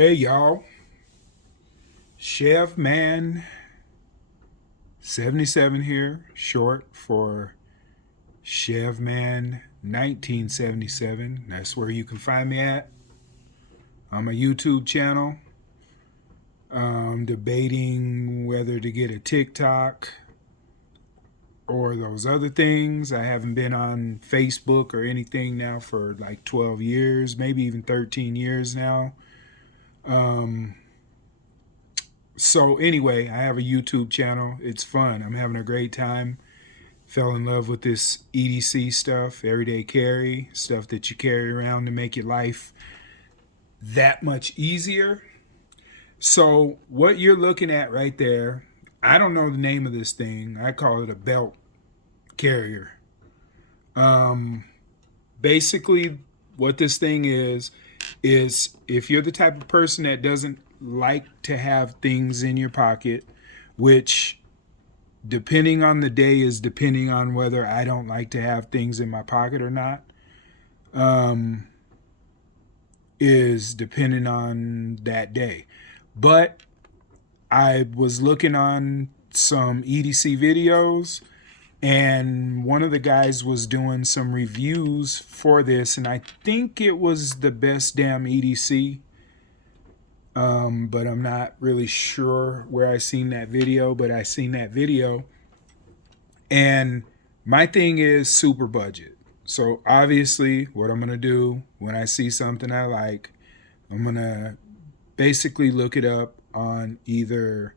Hey y'all, Chef Man 77 here, short for Chef Man 1977. That's where you can find me at. On my YouTube channel. Debating whether to get a TikTok or those other things. I haven't been on Facebook or anything now for like 12 years, maybe even 13 years now. Um, So anyway, I have a YouTube channel. It's fun. I'm having a great time. Fell in love with this EDC stuff, everyday carry, stuff that you carry around to make your life that much easier. So what you're looking at right there, I don't know the name of this thing. I call it a belt carrier. Um, Basically, what this thing is if you're the type of person that doesn't like to have things in your pocket, which depending on the day is depending on whether I don't like to have things in my pocket or not, um, is depending on that day. But I was looking on some EDC videos, and one of the guys was doing some reviews for this, and I think it was the best damn EDC. But I'm not really sure where I seen that video, but I seen that video. And my thing is super budget. So obviously what I'm going to do when I see something I like, I'm going to basically look it up on either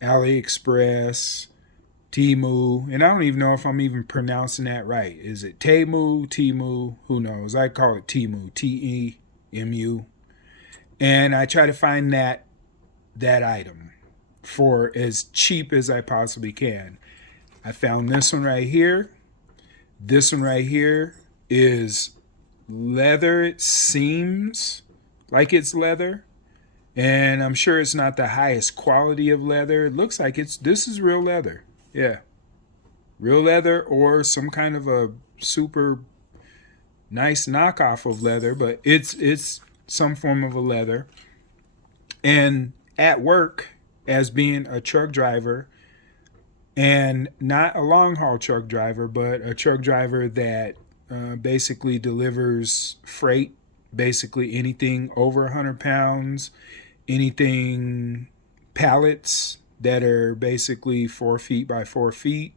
AliExpress, temu, and I don't even know if I'm even pronouncing that right. Is it temu? Who knows? I call it temu, Temu. And I try to find that item for as cheap as I possibly can. I found this one right here. This one right here is leather. It seems like it's leather, and I'm sure it's not the highest quality of leather. It looks like this is real leather. Yeah, real leather or some kind of a super nice knockoff of leather, but it's some form of a leather. And at work, as being a truck driver, and not a long haul truck driver, but a truck driver that basically delivers freight, basically anything over 100 pounds, anything pallets that are basically 4 feet by 4 feet.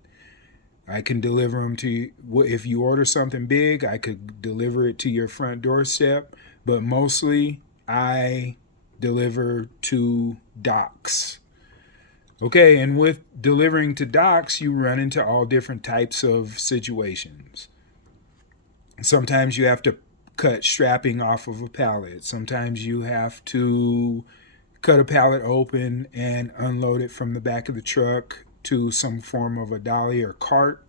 I can deliver them to you. If you order something big, I could deliver it to your front doorstep, but mostly I deliver to docks. Okay, and with delivering to docks, you run into all different types of situations. Sometimes you have to cut strapping off of a pallet. Sometimes you have to cut a pallet open and unload it from the back of the truck to some form of a dolly or cart.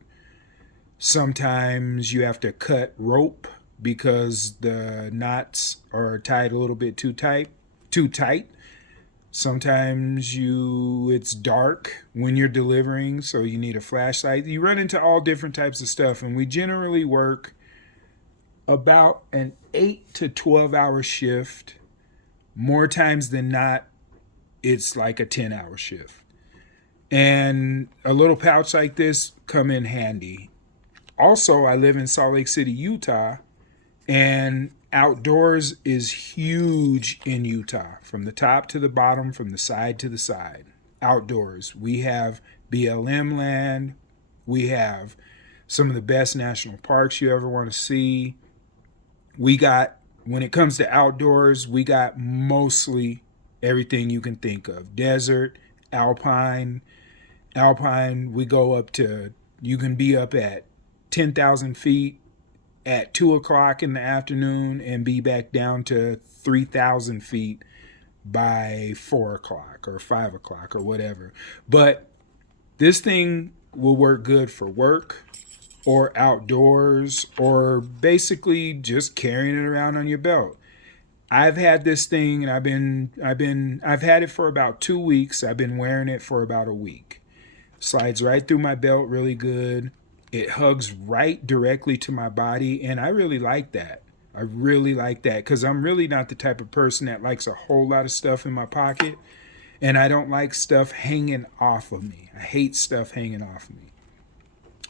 Sometimes you have to cut rope because the knots are tied a little bit too tight. Sometimes it's dark when you're delivering, so you need a flashlight. You run into all different types of stuff, and we generally work about an 8 to 12 hour shift. More times than not, it's like a 10-hour shift. And a little pouch like this come in handy. Also, I live in Salt Lake City, Utah, and outdoors is huge in Utah, from the top to the bottom, from the side to the side. Outdoors, we have BLM land, we have some of the best national parks you ever want to see. We got, when it comes to outdoors, we got mostly everything you can think of. Desert, alpine, we go up to, you can be up at 10,000 feet at 2 o'clock in the afternoon and be back down to 3,000 feet by 4 o'clock or 5 o'clock or whatever. But this thing will work good for work or outdoors or basically just carrying it around on your belt. I've had this thing, and I've had it for about 2 weeks. I've been wearing it for about a week. Slides right through my belt really good. It hugs right directly to my body, and I really like that. I really like that because I'm really not the type of person that likes a whole lot of stuff in my pocket. And I don't like stuff hanging off of me. I hate stuff hanging off of me.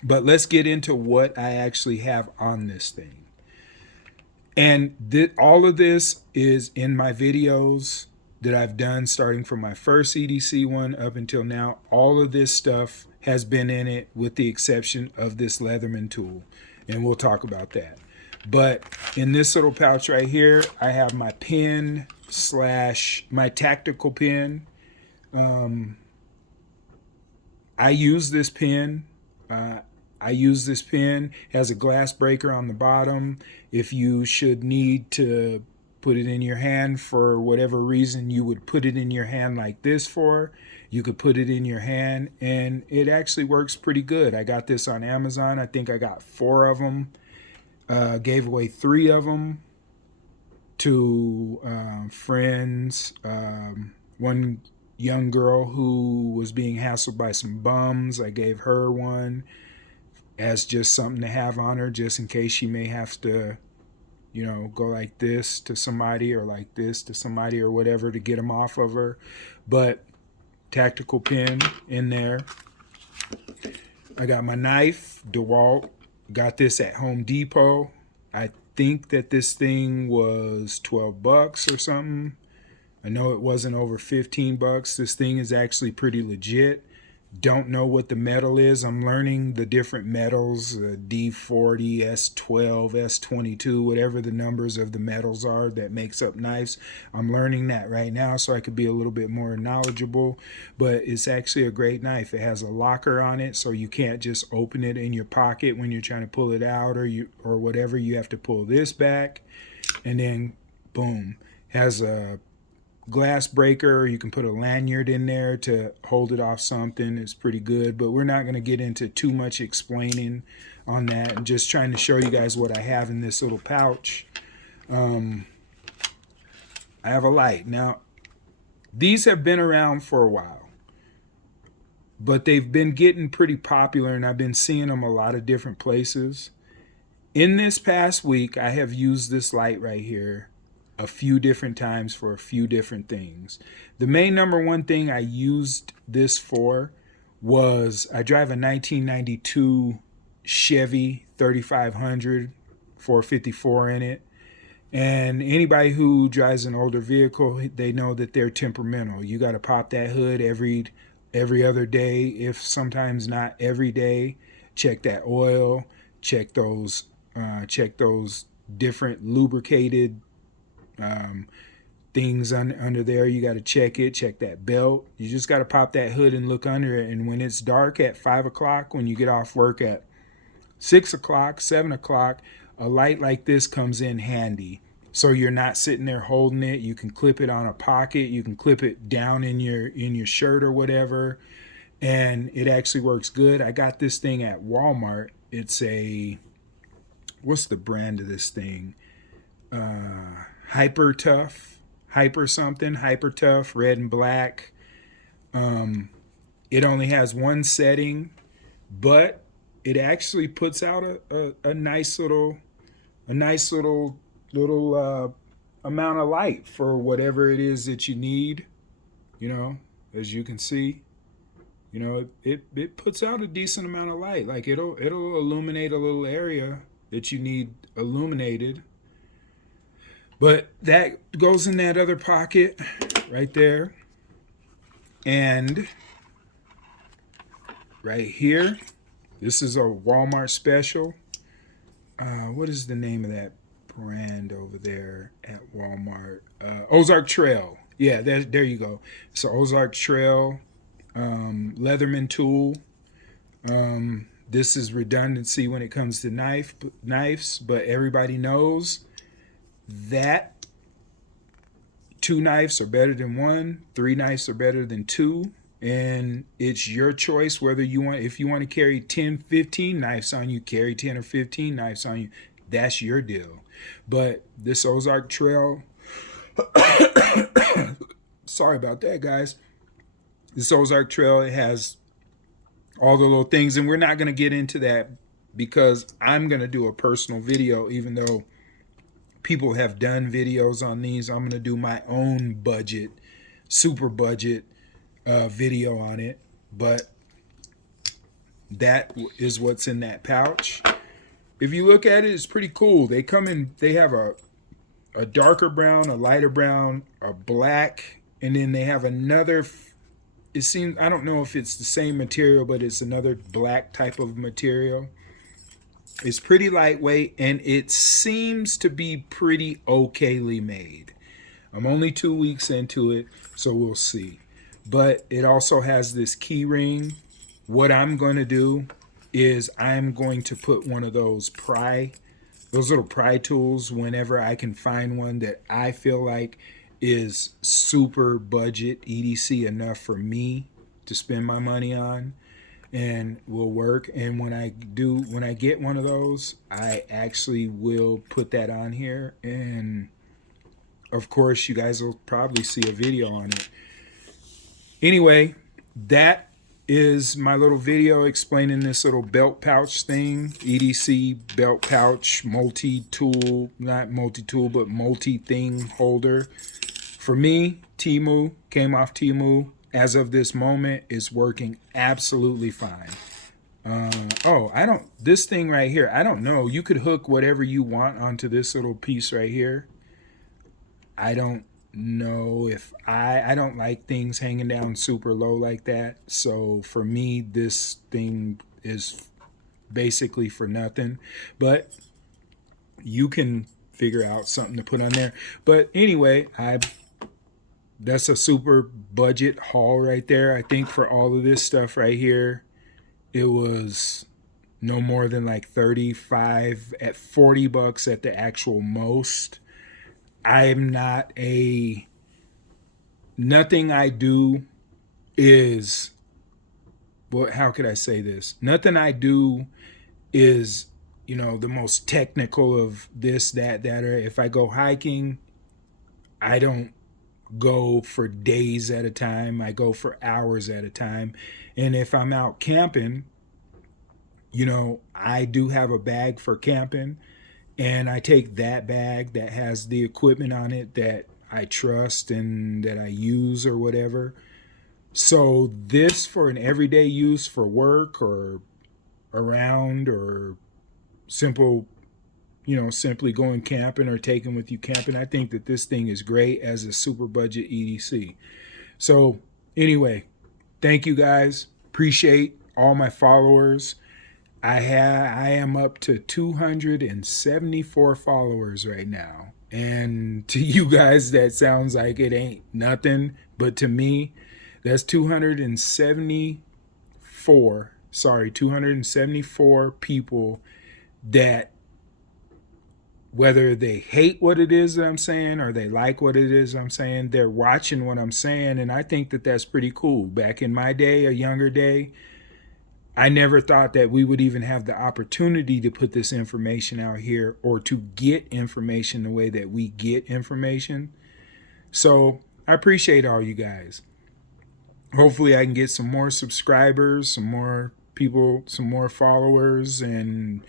But let's get into what I actually have on this thing. And all of this is in my videos that I've done starting from my first EDC one up until now. All of this stuff has been in it with the exception of this Leatherman tool. And we'll talk about that. But in this little pouch right here, I have my pen / my tactical pen. I use this pen. It has a glass breaker on the bottom. If you should need to put it in your hand for whatever reason you would put it in your hand like this for, you could put it in your hand, and it actually works pretty good. I got this on Amazon. I think I got 4 of them. Gave away 3 of them to friends. One young girl who was being hassled by some bums, I gave her one as just something to have on her, just in case she may have to, go like this to somebody or like this to somebody or whatever to get them off of her. But tactical pen in there. I got my knife, DeWalt. Got this at Home Depot. I think that this thing was $12 or something. I know it wasn't over $15. This thing is actually pretty legit. Don't know what the metal is. I'm learning the different metals, D40, S12, S22, whatever the numbers of the metals are that makes up knives. I'm learning that right now so I could be a little bit more knowledgeable. But it's actually a great knife. It has a locker on it, so you can't just open it in your pocket when you're trying to pull it out or whatever. You have to pull this back, and then boom, has a glass breaker. You can put a lanyard in there to hold it off something. It's pretty good, but we're not going to get into too much explaining on that. I'm just trying to show you guys what I have in this little pouch. I have a light. Now, these have been around for a while, but they've been getting pretty popular, and I've been seeing them a lot of different places. In this past week, I have used this light right here a few different times for a few different things. The main number one thing I used this for was I drive a 1992 Chevy 3500 454 in it. And anybody who drives an older vehicle, they know that they're temperamental. You got to pop that hood every other day, if sometimes not every day. Check that oil, check those different lubricated things under there. You got to check that belt. You just got to pop that hood and look under it. And when it's dark at 5 o'clock, when you get off work at 6 o'clock, 7 o'clock, a light like this comes in handy. So you're not sitting there holding it. You can clip it on a pocket. You can clip it down in your shirt or whatever. And it actually works good. I got this thing at Walmart. It's what's the brand of this thing? Hyper Tough, Hyper Tough, red and black. It only has one setting, but it actually puts out a nice little amount of light for whatever it is that you need. As you can see, it puts out a decent amount of light. Like it'll illuminate a little area that you need illuminated. But that goes in that other pocket right there. And right here, this is a Walmart special. What is the name of that brand over there at Walmart? Ozark Trail. Yeah, there you go. It's an Ozark Trail Leatherman tool. This is redundancy when it comes to knives, but everybody knows that 2 knives are better than 1, 3 knives are better than 2, and it's your choice whether if you want to carry 10, 15 knives on you, carry 10 or 15 knives on you. That's your deal. But this Ozark Trail, sorry about that, guys. This Ozark Trail, it has all the little things, and we're not going to get into that because I'm going to do a personal video, even though people have done videos on these. I'm going to do my own budget, super budget video on it. But that is what's in that pouch. If you look at it, it's pretty cool. They come in, they have a darker brown, a lighter brown, a black, and then they have another, it seems, I don't know if it's the same material, but it's another black type of material. It's pretty lightweight, and it seems to be pretty okayly made. I'm only 2 weeks into it, so we'll see. But it also has this key ring. What I'm going to do is I'm going to put one of those little pry tools whenever I can find one that I feel like is super budget EDC enough for me to spend my money on and will work. And when I get one of those, I actually will put that on here, and of course you guys will probably see a video on it. Anyway, that is my little video explaining this little belt pouch thing, EDC belt pouch, multi-tool, not multi-tool, but multi-thing holder. For me, Temu, came off Temu. As of this moment, is working absolutely fine. This thing right here, I don't know. You could hook whatever you want onto this little piece right here. I don't know if I don't like things hanging down super low like that. So for me, this thing is basically for nothing. But you can figure out something to put on there. But anyway, that's a super budget haul right there. I think for all of this stuff right here, it was no more than like 35 at 40 bucks at the actual most. I'm not nothing I do is, how could I say this? Nothing I do is, the most technical of this, that, or if I go hiking, I don't go for days at a time. I go for hours at a time. And if I'm out camping, I do have a bag for camping, and I take that bag that has the equipment on it that I trust and that I use or whatever. So this for an everyday use for work or around or simply going camping or taking with you camping, I think that this thing is great as a super budget EDC. So anyway, thank you guys. Appreciate all my followers. I am up to 274 followers right now. And to you guys, that sounds like it ain't nothing. But to me, that's 274 people that, whether they hate what it is that I'm saying or they like what it is I'm saying, they're watching what I'm saying. And I think that that's pretty cool. Back in my day, a younger day, I never thought that we would even have the opportunity to put this information out here or to get information the way that we get information. So I appreciate all you guys. Hopefully I can get some more subscribers, some more people, some more followers, and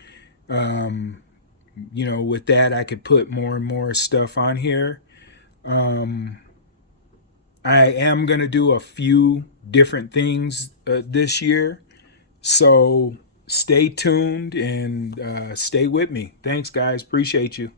with that I could put more and more stuff on here. I am going to do a few different things this year. So stay tuned and stay with me. Thanks, guys. Appreciate you.